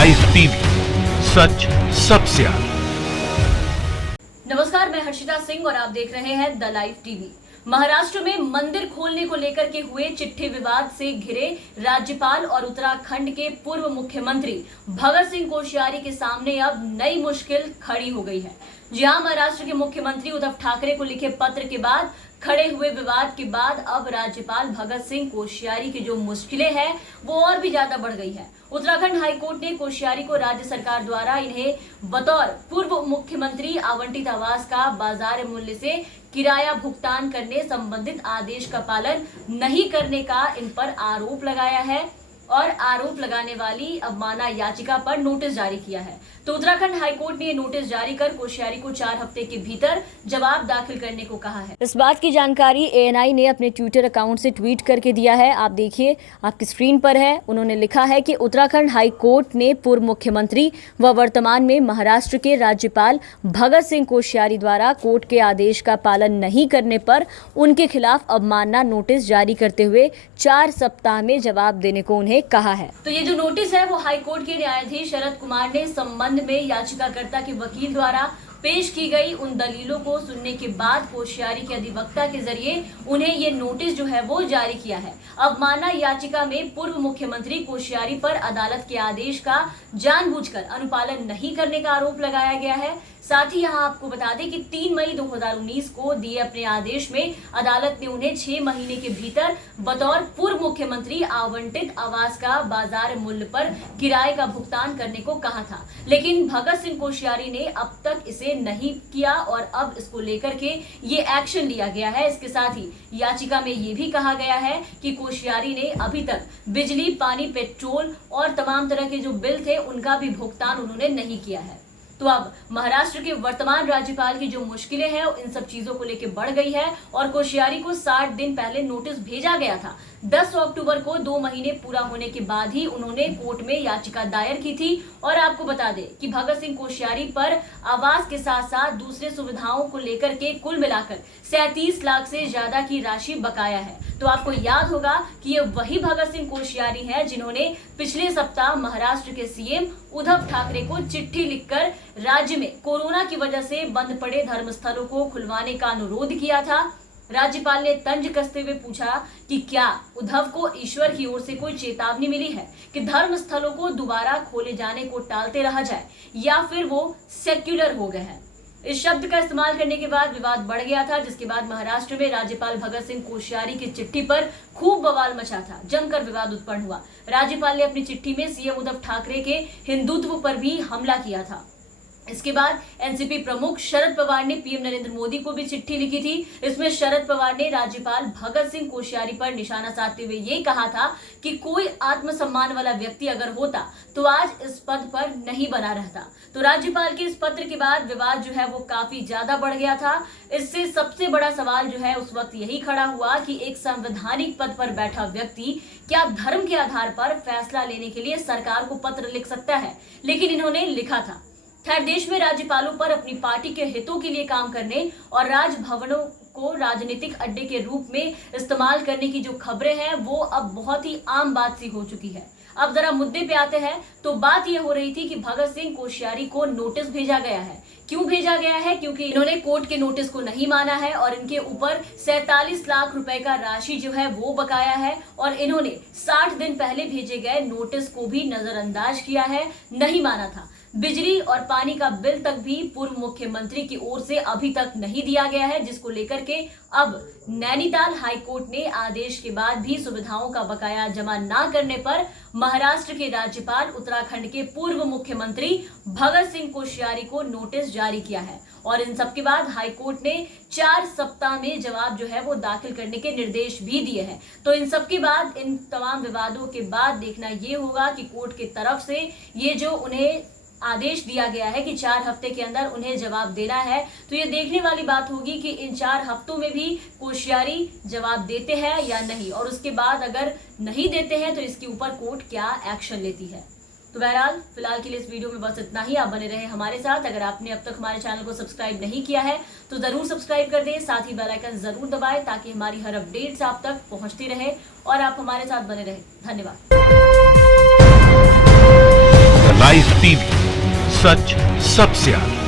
Live TV, सच सबसे आगे। नमस्कार, मैं हर्षिता सिंह और आप देख रहे हैं द लाइव टीवी। महाराष्ट्र में मंदिर खोलने को लेकर के हुए चिट्ठी विवाद से घिरे राज्यपाल और उत्तराखंड के पूर्व मुख्यमंत्री भगत सिंह कोश्यारी के सामने अब नई मुश्किल खड़ी हो गई है। जी हां, महाराष्ट्र के मुख्यमंत्री उद्धव ठाकरे को लिखे पत्र के बाद खड़े हुए विवाद के बाद अब राज्यपाल भगत सिंह कोश्यारी की जो मुश्किलें हैं वो और भी ज्यादा बढ़ गई है। उत्तराखंड हाईकोर्ट ने कोश्यारी को राज्य सरकार द्वारा इन्हें बतौर पूर्व मुख्यमंत्री आवंटित आवास का बाजार मूल्य से किराया भुगतान करने संबंधित आदेश का पालन नहीं करने का इन पर आरोप लगाया है और आरोप लगाने वाली अवमानना याचिका पर नोटिस जारी किया है। तो उत्तराखंड हाईकोर्ट ने नोटिस जारी कर कोश्यारी को 4 हफ्ते के भीतर जवाब दाखिल करने को कहा है। इस बात की जानकारी एएनआई ने अपने ट्विटर अकाउंट से ट्वीट करके दिया है। आप देखिए, आपकी स्क्रीन पर है। उन्होंने लिखा है कि उत्तराखंड हाईकोर्ट ने पूर्व मुख्यमंत्री व वर्तमान में महाराष्ट्र के राज्यपाल भगत सिंह कोश्यारी द्वारा कोर्ट के आदेश का पालन नहीं करने पर उनके खिलाफ अवमानना नोटिस जारी करते हुए 4 सप्ताह में जवाब देने को उन्हें कहा है। तो ये जो नोटिस है वो हाईकोर्ट के न्यायाधीश शरद कुमार ने संबंध में याचिकाकर्ता के वकील द्वारा पेश की गई उन दलीलों को सुनने के बाद कोश्यारी के अधिवक्ता के जरिए उन्हें ये नोटिस जो है वो जारी किया है। अवमानना याचिका में पूर्व मुख्यमंत्री कोश्यारी पर अदालत के आदेश का जानबूझकर अनुपालन नहीं करने का आरोप लगाया गया है। साथ ही यहाँ आपको बता दें कि 3 मई 2019 को दिए अपने आदेश में अदालत ने उन्हें 6 महीने के भीतर बतौर पूर्व मुख्यमंत्री आवंटित आवास का बाजार मूल्य पर किराए का भुगतान करने को कहा था, लेकिन भगत सिंह कोश्यारी ने अब तक इसे नहीं किया और अब इसको लेकर के ये एक्शन लिया गया है। इसके साथ ही याचिका में ये भी कहा गया है कि कोश्यारी ने अभी तक बिजली, पानी, पेट्रोल और तमाम तरह के जो बिल थे उनका भी भुगतान उन्होंने नहीं किया है। तो अब महाराष्ट्र के वर्तमान राज्यपाल की जो मुश्किलें हैं इन सब चीजों को लेकर बढ़ गई है और कोश्यारी को 60 दिन पहले नोटिस भेजा गया था। 10 अक्टूबर को 2 महीने पूरा होने के बाद ही उन्होंने कोर्ट में याचिका दायर की थी। और आपको बता दें कि भगत सिंह कोश्यारी पर आवास के साथ साथ दूसरे सुविधाओं को लेकर के कुल मिलाकर 37 लाख से ज्यादा की राशि बकाया है। तो आपको याद होगा कि ये वही भगत सिंह कोश्यारी है जिन्होंने पिछले सप्ताह महाराष्ट्र के सीएम उद्धव ठाकरे को चिट्ठी लिखकर राज्य में कोरोना की वजह से बंद पड़े धर्मस्थलों को खुलवाने का अनुरोध किया था। राज्यपाल ने तंज कसते हुए पूछा कि क्या उद्धव को ईश्वर की ओर से कोई चेतावनी मिली है कि धर्म स्थलों को दोबारा खोले जाने को टालते रहा जाए या फिर वो सेक्युलर हो गए हैं। इस शब्द का इस्तेमाल करने के बाद विवाद बढ़ गया था, जिसके बाद महाराष्ट्र में राज्यपाल भगत सिंह कोश्यारी की चिट्ठी पर खूब बवाल मचा था, जमकर विवाद उत्पन्न हुआ। राज्यपाल ने अपनी चिट्ठी में सीएम उद्धव ठाकरे के हिंदुत्व पर भी हमला किया था। इसके बाद एनसीपी प्रमुख शरद पवार ने पीएम नरेंद्र मोदी को भी चिट्ठी लिखी थी। इसमें शरद पवार ने राज्यपाल भगत सिंह कोश्यारी पर निशाना साधते हुए ये कहा था कि कोई आत्मसम्मान वाला व्यक्ति अगर होता तो आज इस पद पर नहीं बना रहता। तो राज्यपाल के इस पत्र के बाद विवाद जो है वो काफी ज्यादा बढ़ गया था। इससे सबसे बड़ा सवाल जो है उस वक्त यही खड़ा हुआ कि एक संवैधानिक पद पर बैठा व्यक्ति क्या धर्म के आधार पर फैसला लेने के लिए सरकार को पत्र लिख सकता है, लेकिन इन्होंने लिखा था। खैर, देश में राज्यपालों पर अपनी पार्टी के हितों के लिए काम करने और राजभवनों को राजनीतिक अड्डे के रूप में इस्तेमाल करने की जो खबरें हैं वो अब बहुत ही आम बात सी हो चुकी है। अब जरा मुद्दे पे आते हैं। तो बात यह हो रही थी कि भगत सिंह कोश्यारी को नोटिस भेजा गया है। क्यों भेजा गया है? क्योंकि इन्होंने कोर्ट के नोटिस को नहीं माना है और इनके ऊपर 47 लाख रुपए का राशि जो है वो बकाया है और इन्होंने 60 दिन पहले भेजे गए नोटिस को भी नजरअंदाज किया है, नहीं माना था। बिजली और पानी का बिल तक भी पूर्व मुख्यमंत्री की ओर से अभी तक नहीं दिया गया है, जिसको लेकर के अब नैनीताल हाईकोर्ट ने आदेश के बाद भी सुविधाओं का बकाया जमा न करने पर महाराष्ट्र के राज्यपाल उत्तराखंड के पूर्व मुख्यमंत्री भगत सिंह कोश्यारी को नोटिस जारी किया है। और इन सब के बाद हाईकोर्ट ने 4 सप्ताह में जवाब जो है वो दाखिल करने के निर्देश भी दिए हैं। तो इन सब के बाद, इन तमाम विवादों के बाद देखना ये होगा कि कोर्ट की तरफ से ये जो उन्हें आदेश दिया गया है कि 4 हफ्ते के अंदर उन्हें जवाब देना है, तो ये देखने वाली बात होगी कि इन 4 हफ्तों में भी कोश्यारी जवाब देते हैं या नहीं, और उसके बाद अगर नहीं देते हैं तो इसके ऊपर कोर्ट क्या एक्शन लेती है। तो बहरहाल फिलहाल के लिए इस वीडियो में बस इतना ही। आप बने रहे हमारे साथ। अगर आपने अब तक हमारे चैनल को सब्सक्राइब नहीं किया है तो जरूर सब्सक्राइब कर दें, साथ ही बेल आइकन जरूर दबाएं ताकि हमारी हर अपडेट्स आप तक पहुंचती रहे और आप हमारे साथ बने रहे। धन्यवाद। लाइव टीवी, सच सबसे आगे।